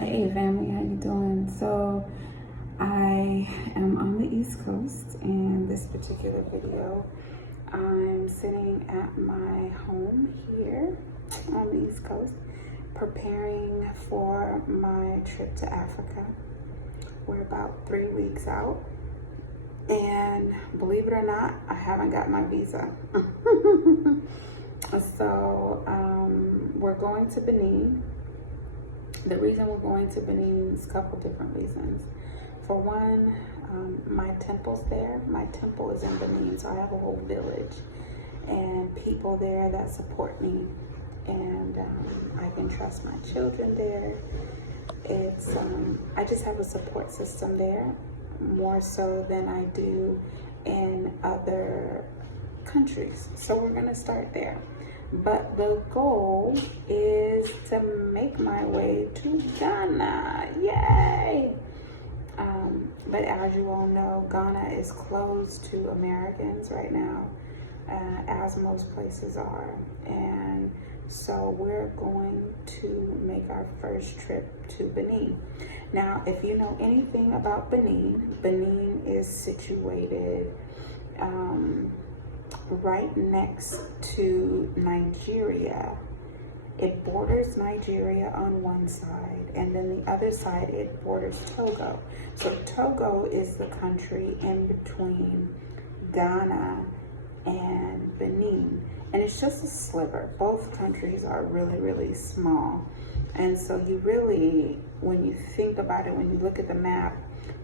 Hey family, how you doing? So I am on the East Coast, and this particular video I'm sitting at my home here on the East Coast preparing for my trip to Africa. We're about 3 weeks out, and believe it or not, I haven't got my visa. So we're going to Benin. The reason we're going to Benin is a couple different reasons. For one, my temple's there. My temple is in Benin, so I have a whole village and people there that support me, and I can trust my children there. It's I just have a support system there, more so than I do in other countries. So we're gonna start there. But the goal is to make my way to Ghana. Yay! But as you all know, Ghana is closed to Americans right now, as most places are. And so we're going to make our first trip to Benin. Now, if you know anything about Benin, Benin is situated right next to Nigeria. It borders Nigeria on one side, and then the other side it borders Togo. So Togo is the country in between Ghana and Benin, and it's just a sliver. Both countries are really, really small, and so you really, when you think about it, when you look at the map,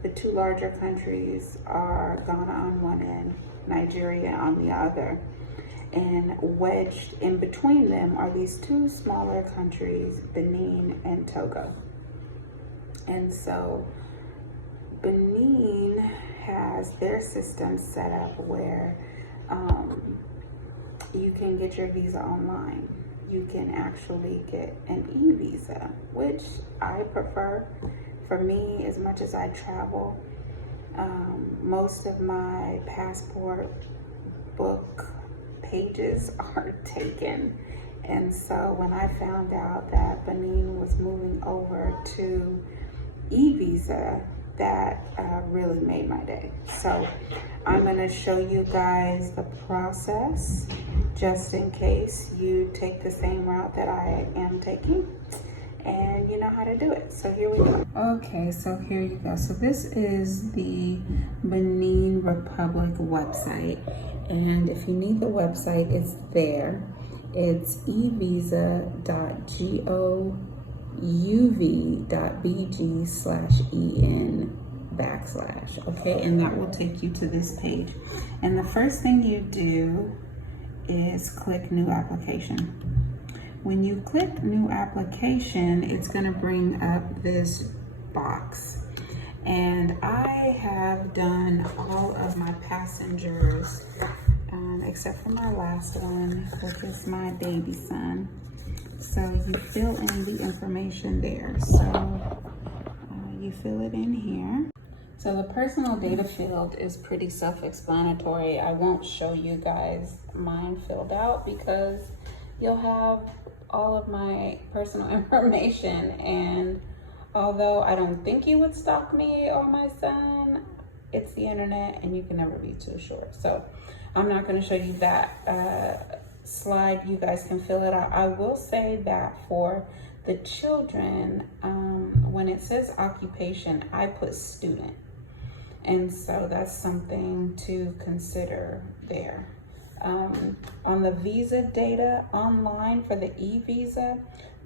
the two larger countries are Ghana on one end, Nigeria on the other, and wedged in between them are these two smaller countries, Benin and Togo. And so Benin has their system set up where you can get your visa online. You can actually get an eVisa, which I prefer. For me, as much as I travel, most of my passport book pages are taken. And so when I found out that Benin was moving over to eVisa, that really made my day. So I'm gonna show you guys the process just in case you take the same route that I am taking, and you know how to do it. So here we go. Okay, so here you go. So this is the Benin Republic website, and if you need the website, it's there. It's evisa.gouv.bg/en/, okay, and that will take you to this page. And the first thing you do is click new application. When you click new application, it's gonna bring up this box. And I have done all of my passengers, except for my last one, which is my baby son. So you fill in the information there. So you fill it in here. So the personal data field is pretty self-explanatory. I won't show you guys mine filled out because you'll have all of my personal information, and although I don't think you would stalk me or my son, it's the internet and you can never be too sure. So I'm not going to show you that slide. You guys can fill it out. I will say that for the children, when it says occupation, I put student, and so that's something to consider there. On the visa data online for the eVisa,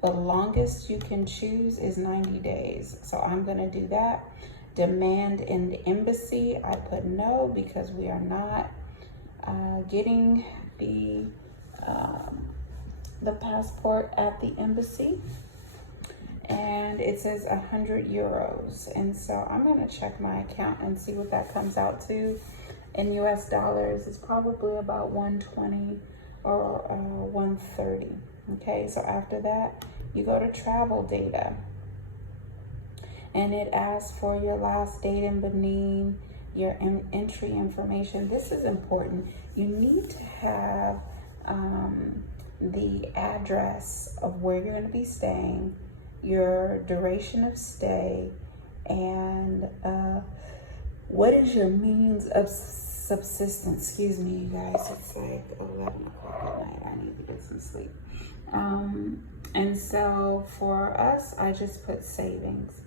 the longest you can choose is 90 days. So I'm gonna do that. Demand in the embassy, I put no because we are not getting the passport at the embassy. And it says 100 euros. And so I'm gonna check my account and see what that comes out to. In US dollars, it's probably about 120 or 130. Okay, so after that, you go to travel data, and it asks for your last date in Benin, your entry information. This is important. You need to have the address of where you're going to be staying, your duration of stay, and what is your means of subsistence. Excuse me, you guys, it's like 11 o'clock at night. I need to get some sleep. And so for us, I just put savings.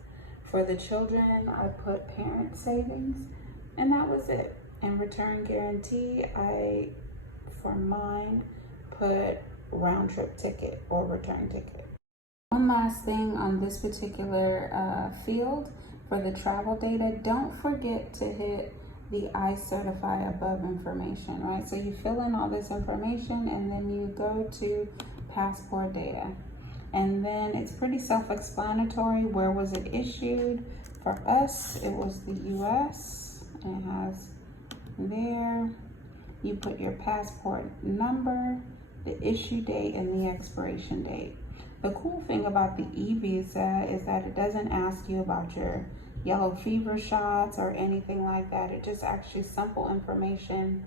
For the children, I put parent savings, and that was it. And return guarantee, I, for mine, put round trip ticket or return ticket. One last thing on this particular field for the travel data, don't forget to hit the I certify above information, right? So you fill in all this information and then you go to passport data. And then it's pretty self-explanatory. Where was it issued? For us, it was the US. It has there. You put your passport number, the issue date, and the expiration date. The cool thing about the eVisa is that it doesn't ask you about your yellow fever shots or anything like that. It just actually simple information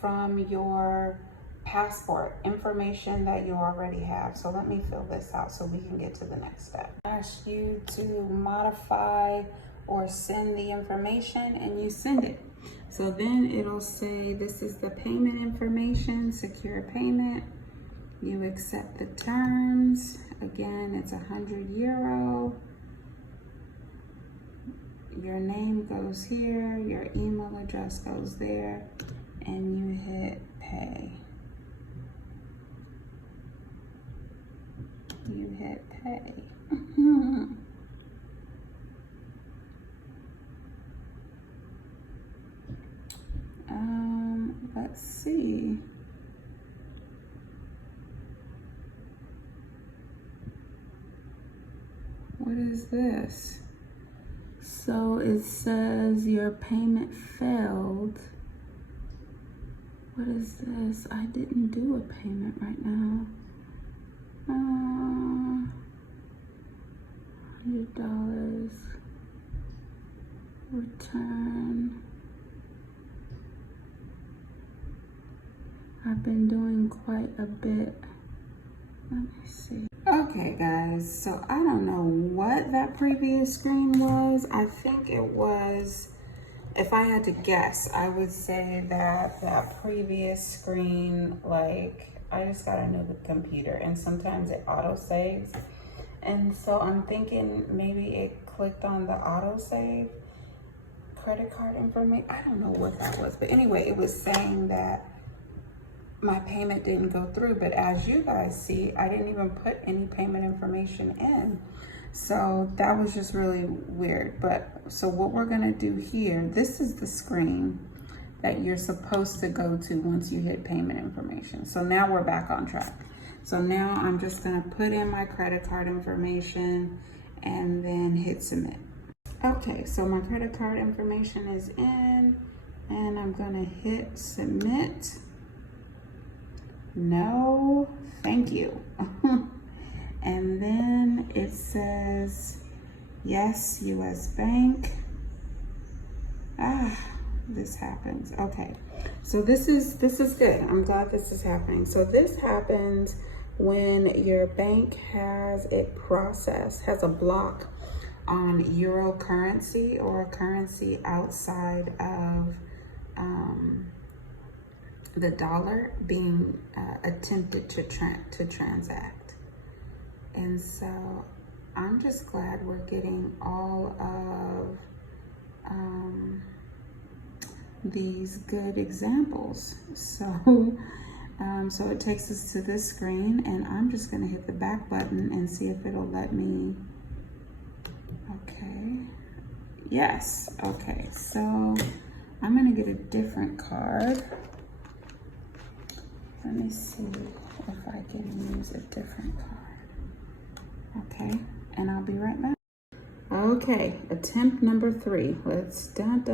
from your passport, information that you already have. So let me fill this out so we can get to the next step. Ask you to modify or send the information, and you send it. So then it'll say, this is the payment information, secure payment. You accept the terms. Again, it's €100. Your name goes here, your email address goes there, and you hit pay. You hit pay. Let's see. What is this? So it says your payment failed. What is this? I didn't do a payment right now. $100. Return. I've been doing quite a bit. Let me see. Okay guys, so I don't know what that previous screen was. I think it was, if I had to guess, I would say that that previous screen, like, I just got a new computer and sometimes it auto saves. And so I'm thinking maybe it clicked on the auto save credit card information. I don't know what that was, but anyway, it was saying that my payment didn't go through, but as you guys see, I didn't even put any payment information in. So that was just really weird. But so what we're gonna do here, this is the screen that you're supposed to go to once you hit payment information. So now we're back on track. So now I'm just gonna put in my credit card information and then hit submit. Okay, so my credit card information is in and I'm gonna hit submit. No, thank you. And then it says, yes, US Bank. This happens. Okay, so this is good. I'm glad this is happening. So this happens when your bank has it processed, has a block on euro currency or a currency outside of the dollar being attempted to transact. And so I'm just glad we're getting all of these good examples. So so it takes us to this screen, and I'm just gonna hit the back button and see if it'll let me. Okay, yes. Okay, so I'm gonna get a different card. Let me see if I can use a different card. Okay, and I'll be right back. Okay, attempt number 3. Let's hit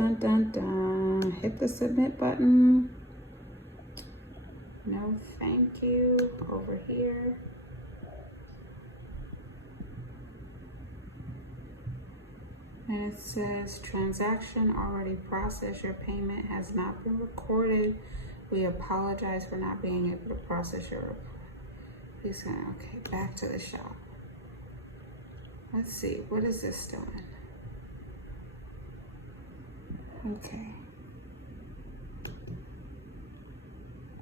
the submit button. No, thank you. Over here. And it says transaction already processed. Your payment has not been recorded. We apologize for not being able to process your report. Please, okay, back to the shop. Let's see, what is this doing? Okay.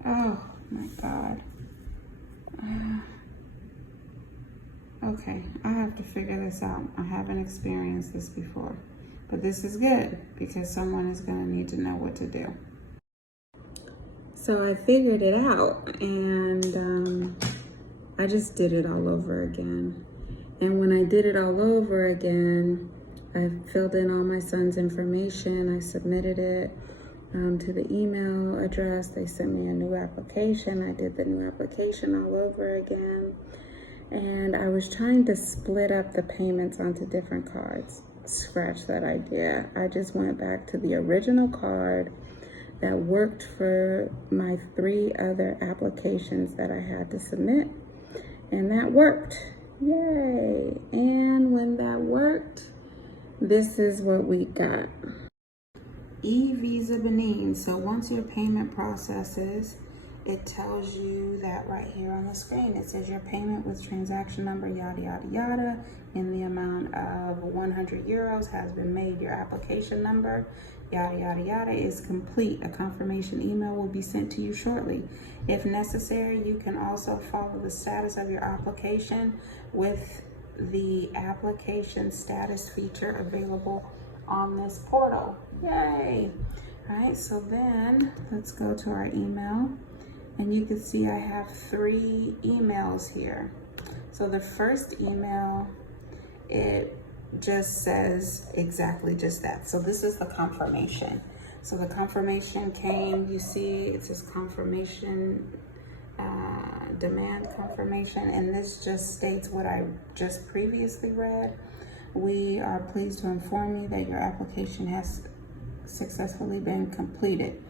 Oh my God. Okay, I have to figure this out. I haven't experienced this before, but this is good because someone is going to need to know what to do. So I figured it out, and I just did it all over again. And when I did it all over again, I filled in all my son's information. I submitted it to the email address. They sent me a new application. I did the new application all over again. And I was trying to split up the payments onto different cards. Scratch that idea. I just went back to the original card that worked for my 3 other applications that I had to submit. And that worked. Yay. And when that worked, this is what we got. eVisa Benin. So once your payment processes, it tells you that right here on the screen. It says your payment with transaction number yada yada yada in the amount of 100 euros has been made. Your application number yada yada yada is complete. A confirmation email will be sent to you shortly. If necessary, you can also follow the status of your application with the application status feature available on this portal. Yay! All right, so then let's go to our email. And you can see I have 3 emails here. So the first email, it just says exactly just that. So this is the confirmation. So the confirmation came, you see it says confirmation, demand confirmation, and this just states what I just previously read. We are pleased to inform you that your application has successfully been completed.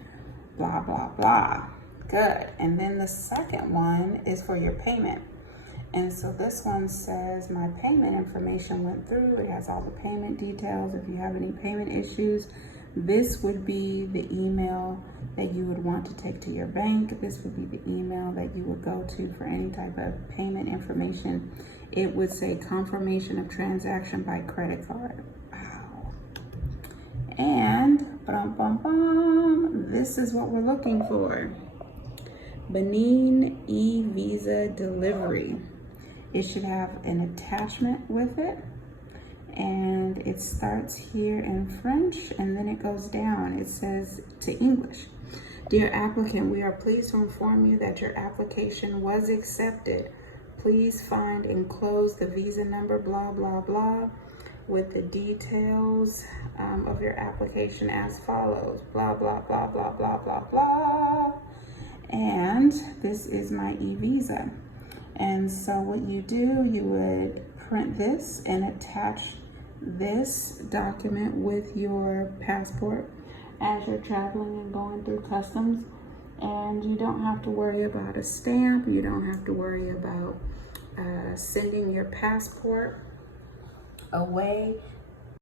Blah, blah, blah. Good. And then the second one is for your payment. And so this one says my payment information went through. It has all the payment details. If you have any payment issues, this would be the email that you would want to take to your bank. This would be the email that you would go to for any type of payment information. It would say confirmation of transaction by credit card. Wow. And this is what we're looking for. Benin eVisa delivery. It should have an attachment with it, and it starts here in French and then it goes down. It says to English. Dear applicant, we are pleased to inform you that your application was accepted. Please find enclosed the visa number blah blah blah with the details of your application as follows. Blah blah blah blah blah blah blah. And this is my eVisa. And so what you do, you would print this and attach this document with your passport as you're traveling and going through customs. And you don't have to worry about a stamp. You don't have to worry about sending your passport away